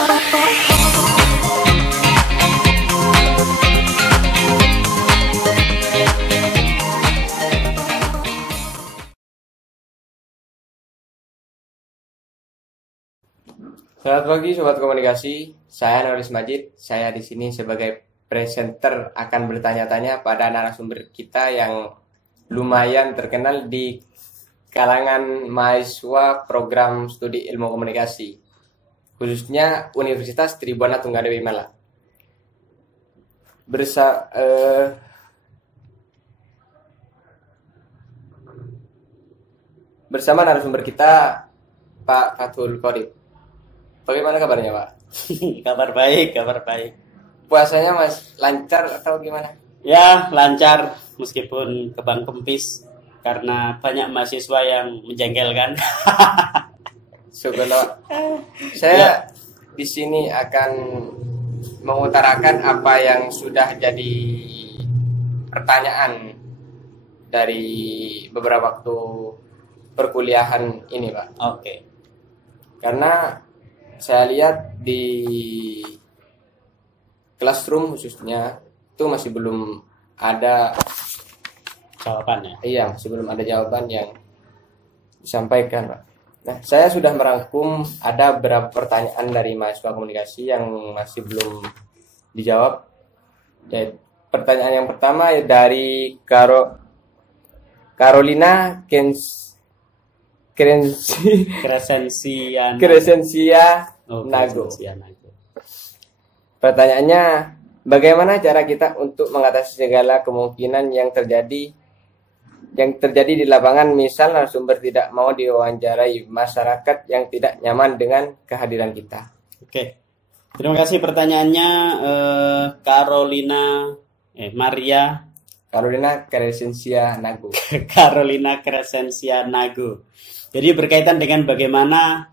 Selamat pagi Sobat Komunikasi, saya Nuris Majid. Saya di sini sebagai presenter akan bertanya-tanya pada narasumber kita yang lumayan terkenal di kalangan mahasiswa program studi ilmu komunikasi, khususnya Universitas Tribhuwana Tunggadewi Malang. Bersama narasumber kita Pak Fathul Qorib. Bagaimana kabarnya, Pak? Kabar baik. Puasanya Mas lancar atau gimana? Ya, lancar meskipun kebang kempis karena banyak mahasiswa yang menjengkelkan. Syukurlah. Saya di sini akan mengutarakan apa yang sudah jadi pertanyaan dari beberapa waktu perkuliahan ini, Pak. Oke. Karena saya lihat di classroom khususnya itu masih belum ada Jawabannya. Iya, masih belum ada jawaban yang disampaikan, Pak. Nah, saya sudah merangkum ada beberapa pertanyaan dari mahasiswa komunikasi yang masih belum dijawab. Ya, pertanyaan yang pertama dari Carolina Crescentia Nago. Pertanyaannya, bagaimana cara kita untuk mengatasi segala kemungkinan yang terjadi di lapangan, misal narasumber tidak mau diwawancarai, masyarakat yang tidak nyaman dengan kehadiran kita? Oke. Terima kasih pertanyaannya Carolina Crescentia Nago. Carolina Crescentia Nago. Jadi berkaitan dengan bagaimana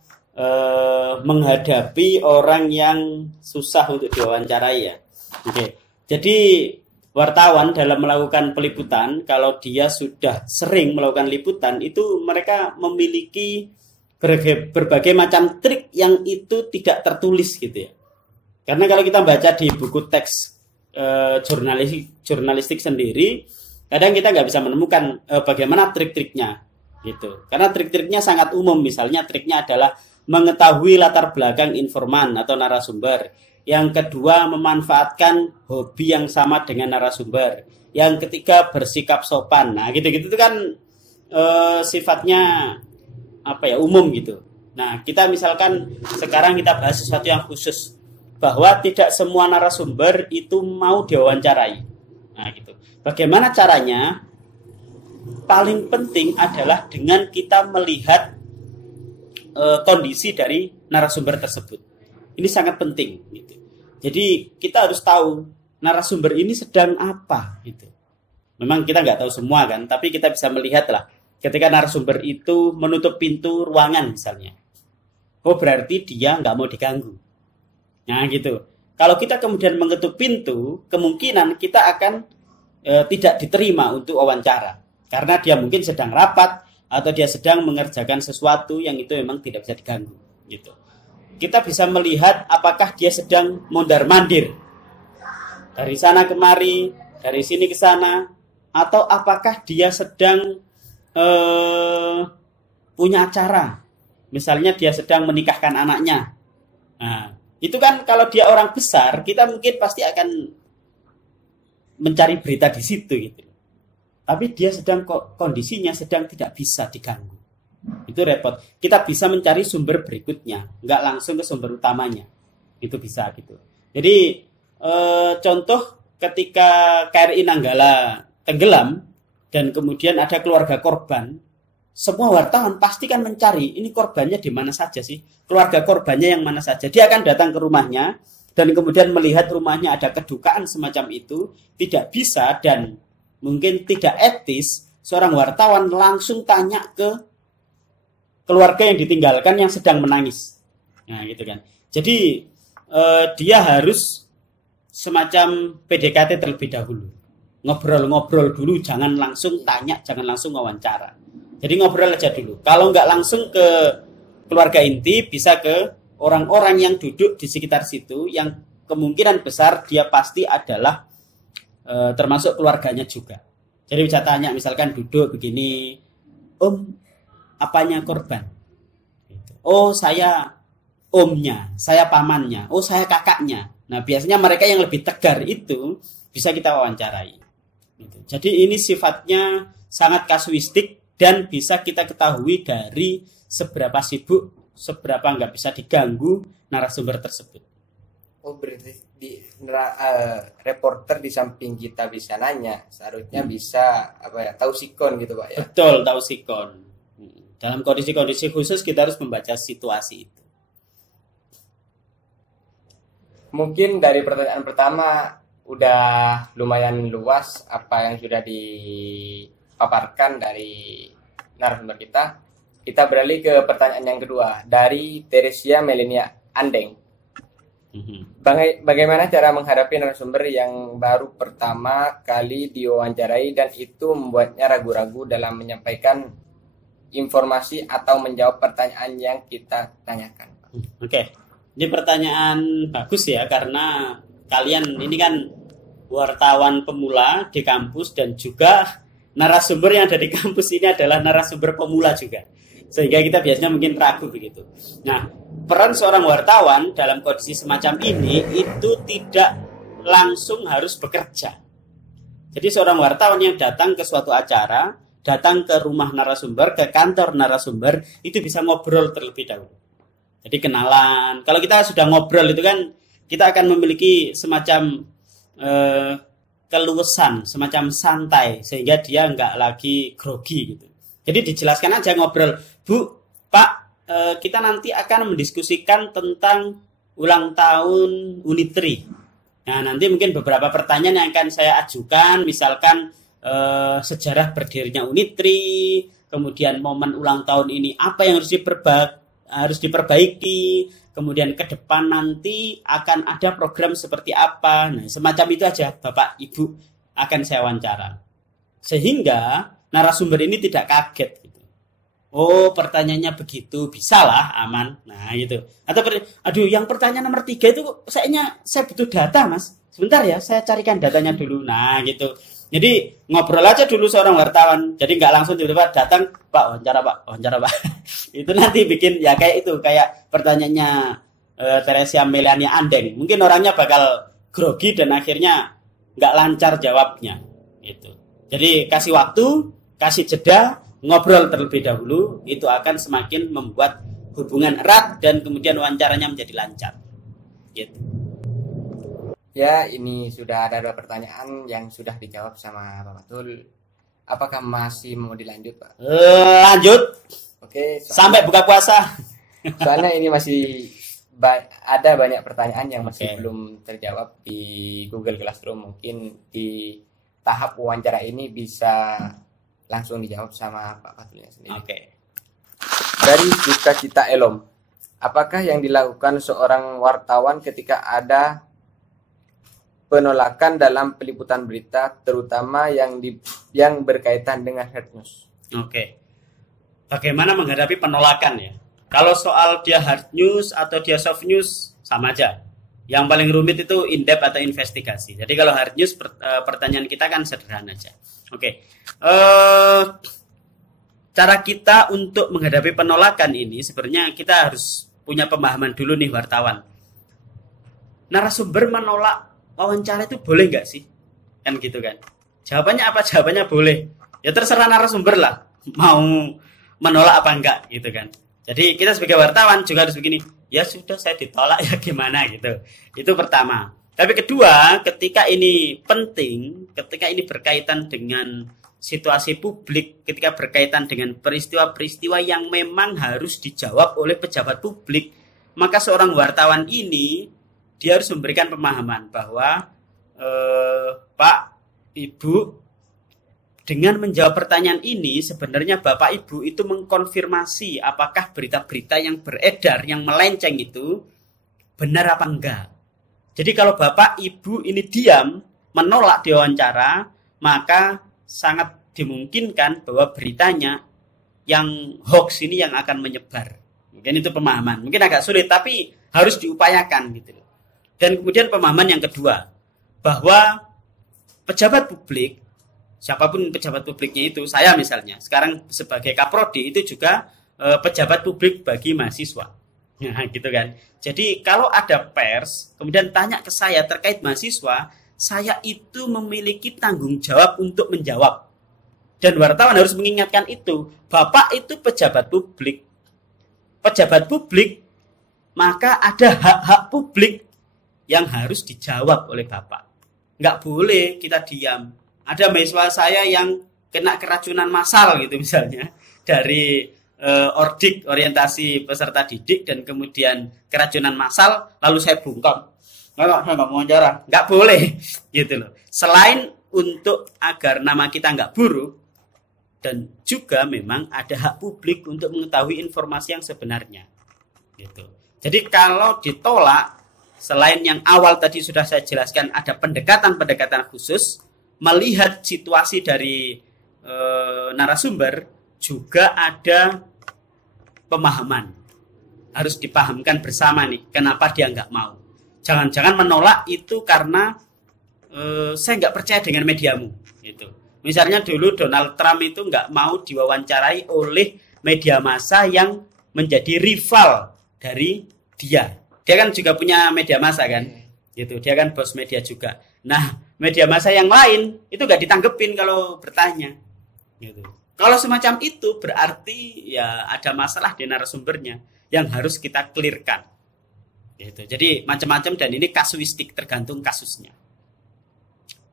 menghadapi orang yang susah untuk diwawancarai ya. Oke. Jadi wartawan dalam melakukan peliputan, kalau dia sudah sering melakukan liputan, itu mereka memiliki berbagai macam trik yang itu tidak tertulis gitu ya. Karena kalau kita baca di buku teks jurnalistik sendiri, kadang kita nggak bisa menemukan bagaimana trik-triknya gitu. Karena trik-triknya sangat umum. Misalnya triknya adalah mengetahui latar belakang informan atau narasumber. Yang kedua, memanfaatkan hobi yang sama dengan narasumber. Yang ketiga, bersikap sopan. Nah, gitu-gitu itu kan sifatnya umum gitu. Nah, kita misalkan sekarang kita bahas sesuatu yang khusus, bahwa tidak semua narasumber itu mau diwawancarai. Nah, gitu. Bagaimana caranya? Paling penting adalah dengan kita melihat kondisi dari narasumber tersebut. Ini sangat penting gitu. Jadi kita harus tahu narasumber ini sedang apa gitu. Memang kita nggak tahu semua kan, tapi kita bisa melihat lah ketika narasumber itu menutup pintu ruangan misalnya. Oh, berarti dia nggak mau diganggu. Nah gitu. Kalau kita kemudian mengetuk pintu, kemungkinan kita akan tidak diterima untuk wawancara. Karena dia mungkin sedang rapat atau dia sedang mengerjakan sesuatu yang itu memang tidak bisa diganggu gitu. Kita bisa melihat apakah dia sedang mondar-mandir dari sana kemari, dari sini ke sana, atau apakah dia sedang punya acara. Misalnya dia sedang menikahkan anaknya. Nah, itu kan kalau dia orang besar, kita mungkin pasti akan mencari berita di situ gitu. Tapi dia sedang kondisinya sedang tidak bisa diganggu. Itu repot. Kita bisa mencari sumber berikutnya, nggak langsung ke sumber utamanya. Itu bisa gitu. Jadi contoh ketika KRI Nanggala tenggelam dan kemudian ada keluarga korban, semua wartawan pasti kan mencari ini korbannya di mana saja sih, keluarga korbannya yang mana saja. Dia akan datang ke rumahnya dan kemudian melihat rumahnya ada kedukaan semacam itu, tidak bisa dan mungkin tidak etis seorang wartawan langsung tanya ke keluarga yang ditinggalkan yang sedang menangis. Nah, gitu kan. Jadi dia harus semacam PDKT terlebih dahulu. Ngobrol-ngobrol dulu, jangan langsung tanya, jangan langsung wawancara. Jadi ngobrol aja dulu. Kalau nggak langsung ke keluarga inti, bisa ke orang-orang yang duduk di sekitar situ yang kemungkinan besar dia pasti adalah termasuk keluarganya juga. Jadi bisa tanya misalkan duduk begini, Om, apanya korban? Oh, saya omnya, saya pamannya, oh saya kakaknya. Nah, biasanya mereka yang lebih tegar itu bisa kita wawancarai. Jadi ini sifatnya sangat kasuistik dan bisa kita ketahui dari seberapa sibuk, seberapa nggak bisa diganggu narasumber tersebut. Oh, berarti reporter di samping kita bisa nanya, seharusnya bisa tahu sikon gitu Pak ya. Betul, tahu sikon. Dalam kondisi-kondisi khusus kita harus membaca situasi itu. Mungkin dari pertanyaan pertama udah lumayan luas apa yang sudah dipaparkan dari narasumber kita. Kita beralih ke pertanyaan yang kedua dari Teresia Melenia Andeng. Bagaimana cara menghadapi narasumber yang baru pertama kali diwawancarai dan itu membuatnya ragu-ragu dalam menyampaikan informasi atau menjawab pertanyaan yang kita tanyakan? Oke, ini pertanyaan bagus ya, karena kalian ini kan wartawan pemula di kampus dan juga narasumber yang ada di kampus ini adalah narasumber pemula juga. Sehingga kita biasanya mungkin ragu begitu. Nah, peran seorang wartawan dalam kondisi semacam ini itu tidak langsung harus bekerja. Jadi seorang wartawan yang datang ke suatu acara, datang ke rumah narasumber, ke kantor narasumber, itu bisa ngobrol terlebih dahulu. Jadi kenalan. Kalau kita sudah ngobrol itu kan kita akan memiliki semacam keluasan, semacam santai, sehingga dia nggak lagi grogi gitu. Jadi dijelaskan aja ngobrol, Bu, Pak, kita nanti akan mendiskusikan tentang ulang tahun Unitri. Nah, nanti mungkin beberapa pertanyaan yang akan saya ajukan, misalkan sejarah berdirinya Unitri, kemudian momen ulang tahun ini apa yang harus diperbaiki, kemudian ke depan nanti akan ada program seperti apa. Nah, semacam itu aja Bapak Ibu akan saya wawancara. Sehingga narasumber ini tidak kaget gitu. Oh, pertanyaannya begitu, bisalah, aman. Nah, gitu. Atau aduh, yang pertanyaan nomor 3 itu saya butuh data, Mas. Sebentar ya, saya carikan datanya dulu. Nah, gitu. Jadi ngobrol aja dulu seorang wartawan. Jadi nggak langsung tiba-tiba datang, Pak, wawancara Pak. Itu nanti bikin ya kayak itu, kayak pertanyaannya Teresia Melania Andeng. Mungkin orangnya bakal grogi dan akhirnya nggak lancar jawabnya. Gitu. Jadi kasih waktu, kasih jeda, ngobrol terlebih dahulu, itu akan semakin membuat hubungan erat dan kemudian wawancaranya menjadi lancar. Gitu. Ya, ini sudah ada 2 pertanyaan yang sudah dijawab sama Pak Fatul. Apakah masih mau dilanjut, Pak? Lanjut. Oke. Sampai buka puasa. Soalnya ini masih ada banyak pertanyaan yang masih belum terjawab di Google Classroom. Mungkin di tahap wawancara ini bisa langsung dijawab sama Pak Fatulnya sendiri. Oke. Dari Cita-Cita Elom, apakah yang dilakukan seorang wartawan ketika ada penolakan dalam peliputan berita, terutama yang berkaitan dengan hard news? Oke. Bagaimana menghadapi penolakan ya? Kalau soal dia hard news atau dia soft news, sama aja. Yang paling rumit itu in-depth atau investigasi. Jadi kalau hard news, pertanyaan kita kan sederhana aja. Oke. Cara kita untuk menghadapi penolakan ini, sebenarnya kita harus punya pemahaman dulu nih wartawan. Narasumber menolak wawancara itu boleh nggak sih? Kan gitu kan. Jawabannya apa? Jawabannya boleh. Ya terserah narasumber lah. Mau menolak apa enggak gitu kan. Jadi kita sebagai wartawan juga harus begini. Ya sudah, saya ditolak ya gimana gitu. Itu pertama. Tapi kedua, ketika ini penting, ketika ini berkaitan dengan situasi publik, ketika berkaitan dengan peristiwa-peristiwa yang memang harus dijawab oleh pejabat publik, maka seorang wartawan ini dia harus memberikan pemahaman bahwa Pak, Ibu, dengan menjawab pertanyaan ini sebenarnya Bapak Ibu itu mengkonfirmasi apakah berita-berita yang beredar, yang melenceng itu benar apa enggak. Jadi kalau Bapak Ibu ini diam, menolak diwawancara, maka sangat dimungkinkan bahwa beritanya yang hoax ini yang akan menyebar. Mungkin itu pemahaman. Mungkin agak sulit tapi harus diupayakan gitu loh. Dan kemudian pemahaman yang kedua, bahwa pejabat publik, siapapun pejabat publiknya itu, saya misalnya sekarang sebagai Kaprodi itu juga pejabat publik bagi mahasiswa. Nah, gitu kan. Jadi kalau ada pers kemudian tanya ke saya terkait mahasiswa, saya itu memiliki tanggung jawab untuk menjawab. Dan wartawan harus mengingatkan itu. Bapak itu pejabat publik. Pejabat publik, maka ada hak-hak publik yang harus dijawab oleh Bapak. Nggak boleh kita diam. Ada mahasiswa saya yang kena keracunan massal gitu misalnya. Dari ordik, orientasi peserta didik, dan kemudian keracunan massal, lalu saya bungkam. Nggak mau wawancara. Nggak boleh. Gitu loh. Selain untuk agar nama kita nggak buruk, dan juga memang ada hak publik untuk mengetahui informasi yang sebenarnya. Gitu. Jadi kalau ditolak, selain yang awal tadi sudah saya jelaskan, ada pendekatan-pendekatan khusus, melihat situasi dari narasumber, juga ada pemahaman. Harus dipahamkan bersama nih, kenapa dia nggak mau. Jangan-jangan menolak itu karena saya nggak percaya dengan mediamu. Gitu. Misalnya dulu Donald Trump itu nggak mau diwawancarai oleh media massa yang menjadi rival dari dia. Dia kan juga punya media massa kan, gitu. Dia kan bos media juga. Nah, media massa yang lain itu nggak ditanggepin kalau bertanya, gitu. Kalau semacam itu berarti ya ada masalah di narasumbernya yang harus kita clearkan, gitu. Jadi macam-macam dan ini kasuistik tergantung kasusnya.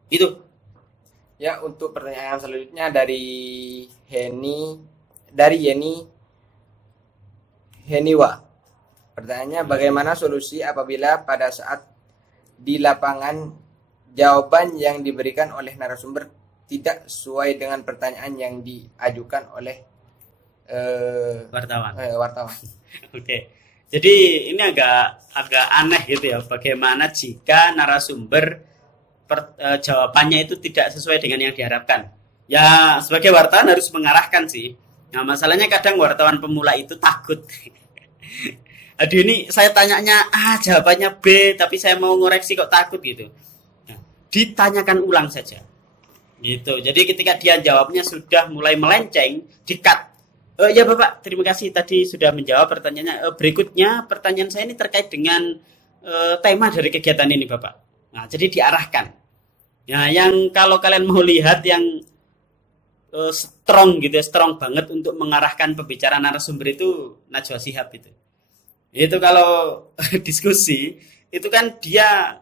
Itu. Ya, untuk pertanyaan selanjutnya dari Yeni Heniwa. Pertanyaannya, bagaimana solusi apabila pada saat di lapangan jawaban yang diberikan oleh narasumber tidak sesuai dengan pertanyaan yang diajukan oleh wartawan. Oke. Jadi ini agak aneh gitu ya. Bagaimana jika narasumber jawabannya itu tidak sesuai dengan yang diharapkan. Ya, sebagai wartawan harus mengarahkan sih. Nah, masalahnya kadang wartawan pemula itu takut. Aduh, ini saya tanyanya jawabannya B, tapi saya mau ngoreksi kok takut gitu. Nah, ditanyakan ulang saja. Gitu. Jadi ketika dia jawabnya sudah mulai melenceng, di-cut. Ya Bapak, terima kasih tadi sudah menjawab pertanyaannya. Berikutnya pertanyaan saya ini terkait dengan tema dari kegiatan ini Bapak. Nah, jadi diarahkan. Nah, yang kalau kalian mau lihat yang strong gitu ya, strong banget untuk mengarahkan pembicaraan narasumber itu Najwa Shihab itu. Itu kalau diskusi itu kan dia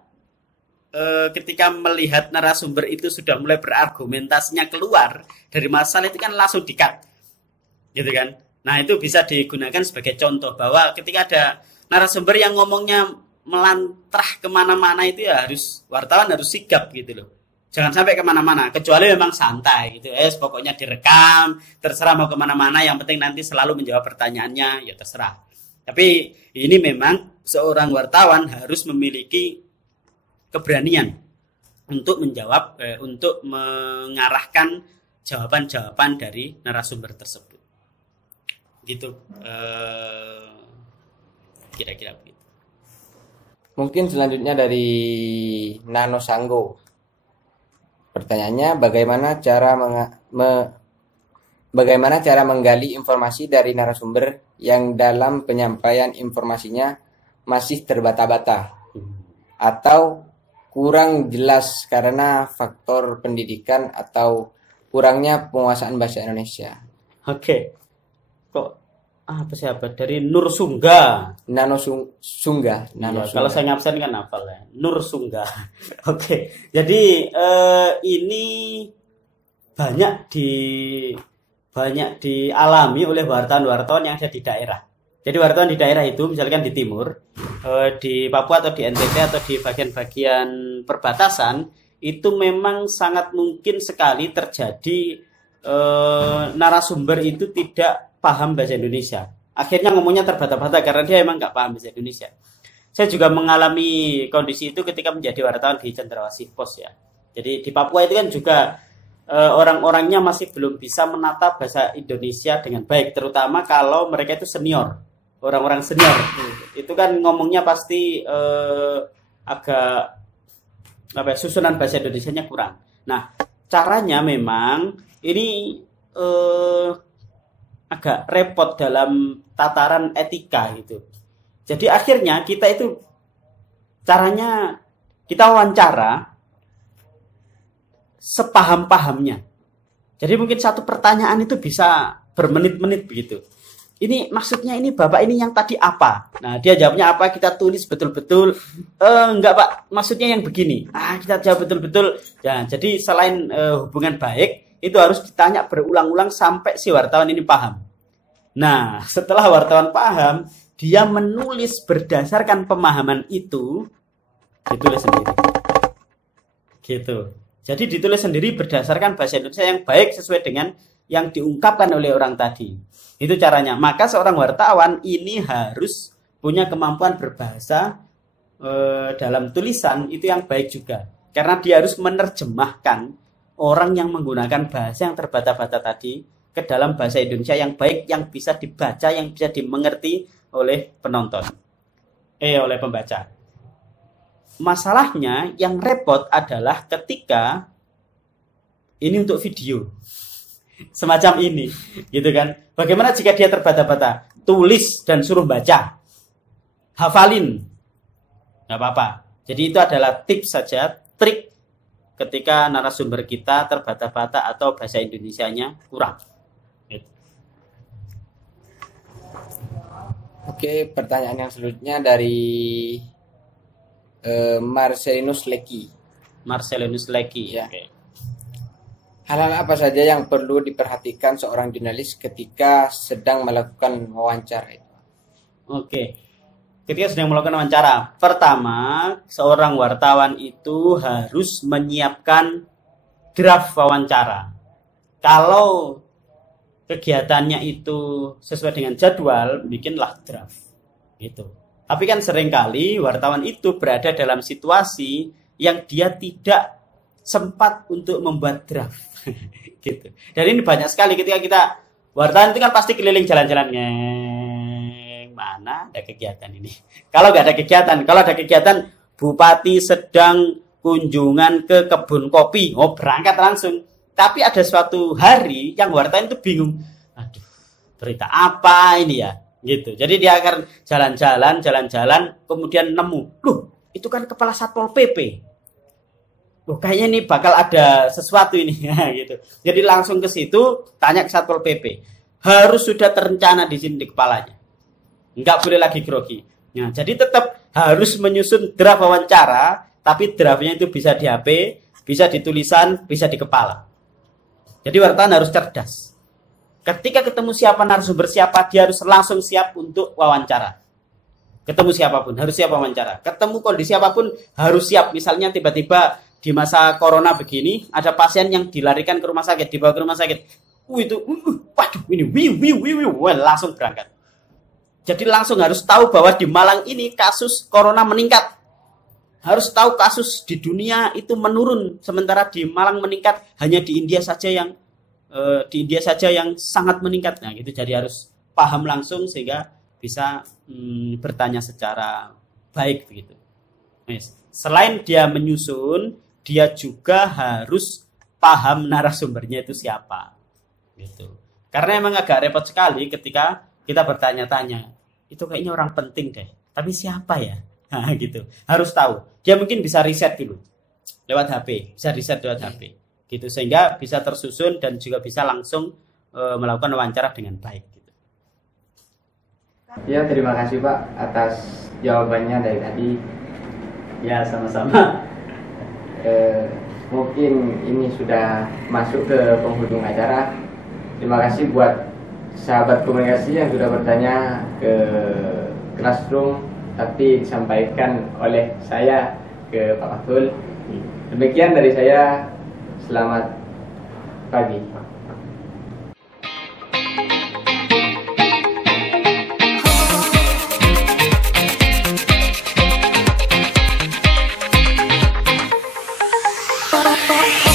ketika melihat narasumber itu sudah mulai berargumentasinya keluar dari masalah itu kan langsung di-cut. Gitu kan. Nah, itu bisa digunakan sebagai contoh bahwa ketika ada narasumber yang ngomongnya melantrah kemana-mana itu ya wartawan harus sigap gitu loh. Jangan sampai kemana-mana, kecuali memang santai gitu. Pokoknya direkam, terserah mau kemana-mana, yang penting nanti selalu menjawab pertanyaannya, ya terserah. Tapi ini memang seorang wartawan harus memiliki keberanian untuk menjawab, untuk mengarahkan jawaban-jawaban dari narasumber tersebut. Gitu, kira-kira begitu. Mungkin selanjutnya dari Nano Sanggo. Pertanyaannya, bagaimana cara menggali informasi dari narasumber yang dalam penyampaian informasinya masih terbata-bata atau kurang jelas karena faktor pendidikan atau kurangnya penguasaan bahasa Indonesia. Oke. Kok siapa dari Nur Sungga. Sungga. Kalau saya ngabsen kan hafal ya. Nur Sungga. Oke. Jadi ini banyak dialami oleh wartawan-wartawan yang ada di daerah. Jadi wartawan di daerah itu misalkan di timur, di Papua atau di NTT atau di bagian-bagian perbatasan itu memang sangat mungkin sekali terjadi narasumber itu tidak paham bahasa Indonesia. Akhirnya ngomongnya terbata-bata karena dia emang nggak paham bahasa Indonesia. Saya juga mengalami kondisi itu ketika menjadi wartawan di Cendrawasih Pos ya. Jadi di Papua itu kan juga orang-orangnya masih belum bisa menata bahasa Indonesia dengan baik, terutama kalau mereka itu senior. orang-orang senior. Itu kan ngomongnya pasti agak apa ya, susunan bahasa Indonesianya kurang. Nah, caranya memang ini agak repot dalam tataran etika gitu. Jadi akhirnya kita itu caranya kita wawancara sepaham-pahamnya. Jadi mungkin satu pertanyaan itu bisa bermenit-menit begitu. Ini maksudnya ini Bapak ini yang tadi apa? Nah, dia jawabnya apa? Kita tulis betul-betul. Enggak Pak, maksudnya yang begini. Kita jawab betul-betul. Ya, jadi selain hubungan baik, itu harus ditanya berulang-ulang sampai si wartawan ini paham. Nah, setelah wartawan paham, dia menulis berdasarkan pemahaman itu, ditulis sendiri. Gitu. Jadi ditulis sendiri berdasarkan bahasa Indonesia yang baik sesuai dengan yang diungkapkan oleh orang tadi. Itu caranya. Maka seorang wartawan ini harus punya kemampuan berbahasa dalam tulisan itu yang baik juga. Karena dia harus menerjemahkan orang yang menggunakan bahasa yang terbata-bata tadi ke dalam bahasa Indonesia yang baik, yang bisa dibaca, yang bisa dimengerti oleh penonton. Oleh pembaca. Masalahnya yang repot adalah ketika ini untuk video. Semacam ini, gitu kan. Bagaimana jika dia terbata-bata? Tulis dan suruh baca. Hafalin. Nggak apa-apa. Jadi itu adalah tips saja, trik ketika narasumber kita terbata-bata atau bahasa Indonesianya kurang. Gitu. Oke, pertanyaan yang selanjutnya dari Marcelinus Leki. Ya. Oke. Hal-hal apa saja yang perlu diperhatikan seorang jurnalis ketika sedang melakukan wawancara itu? Oke. Ketika sedang melakukan wawancara, pertama, seorang wartawan itu harus menyiapkan draft wawancara. Kalau kegiatannya itu sesuai dengan jadwal, bikinlah draft. Gitu. Tapi kan seringkali wartawan itu berada dalam situasi yang dia tidak sempat untuk membuat draft. Gitu. Dan ini banyak sekali ketika kita wartawan itu kan pasti keliling jalan-jalan, mana ada kegiatan ini. Kalau ada kegiatan bupati sedang kunjungan ke kebun kopi, berangkat langsung. Tapi ada suatu hari yang wartawan itu bingung, aduh, berita apa ini ya, gitu. Jadi dia akan jalan-jalan, kemudian nemu, loh, itu kan kepala Satpol PP. Loh, kayaknya ini bakal ada sesuatu ini, gitu. Jadi langsung ke situ, tanya ke Satpol PP. Harus sudah terencana di sini di kepalanya. Enggak boleh lagi grogi. Nah, jadi tetap harus menyusun draft wawancara, tapi draftnya itu bisa di HP, bisa di tulisan, bisa di kepala. Jadi wartawan harus cerdas. Ketika ketemu siapa narasumber siapa, dia harus langsung siap untuk wawancara. Ketemu siapapun, harus siap wawancara. Ketemu kondisi apapun, harus siap. Misalnya tiba-tiba di masa corona begini, ada pasien yang dilarikan ke rumah sakit, dibawa ke rumah sakit. Waduh, ini langsung berangkat. Jadi langsung harus tahu bahwa di Malang ini kasus corona meningkat. Harus tahu kasus di dunia itu menurun, sementara di Malang meningkat. Hanya di India saja yang sangat meningkat. Nah, gitu. Jadi harus paham langsung sehingga bisa bertanya secara baik begitu. Selain dia menyusun, dia juga harus paham narasumbernya itu siapa. Gitu. Karena emang agak repot sekali ketika kita bertanya-tanya, itu kayaknya orang penting deh, tapi siapa ya? Nah, gitu. Harus tahu. Dia mungkin bisa riset dulu lewat HP, gitu, sehingga bisa tersusun dan juga bisa langsung melakukan wawancara dengan baik. Gitu. Ya, terima kasih Pak atas jawabannya dari tadi. Ya, sama-sama. Mungkin ini sudah masuk ke penghujung acara. Terima kasih buat sahabat komunikasi yang sudah bertanya ke Classroom, tapi disampaikan oleh saya ke Pak Fathul. Demikian dari saya. Selamat pagi. Oh,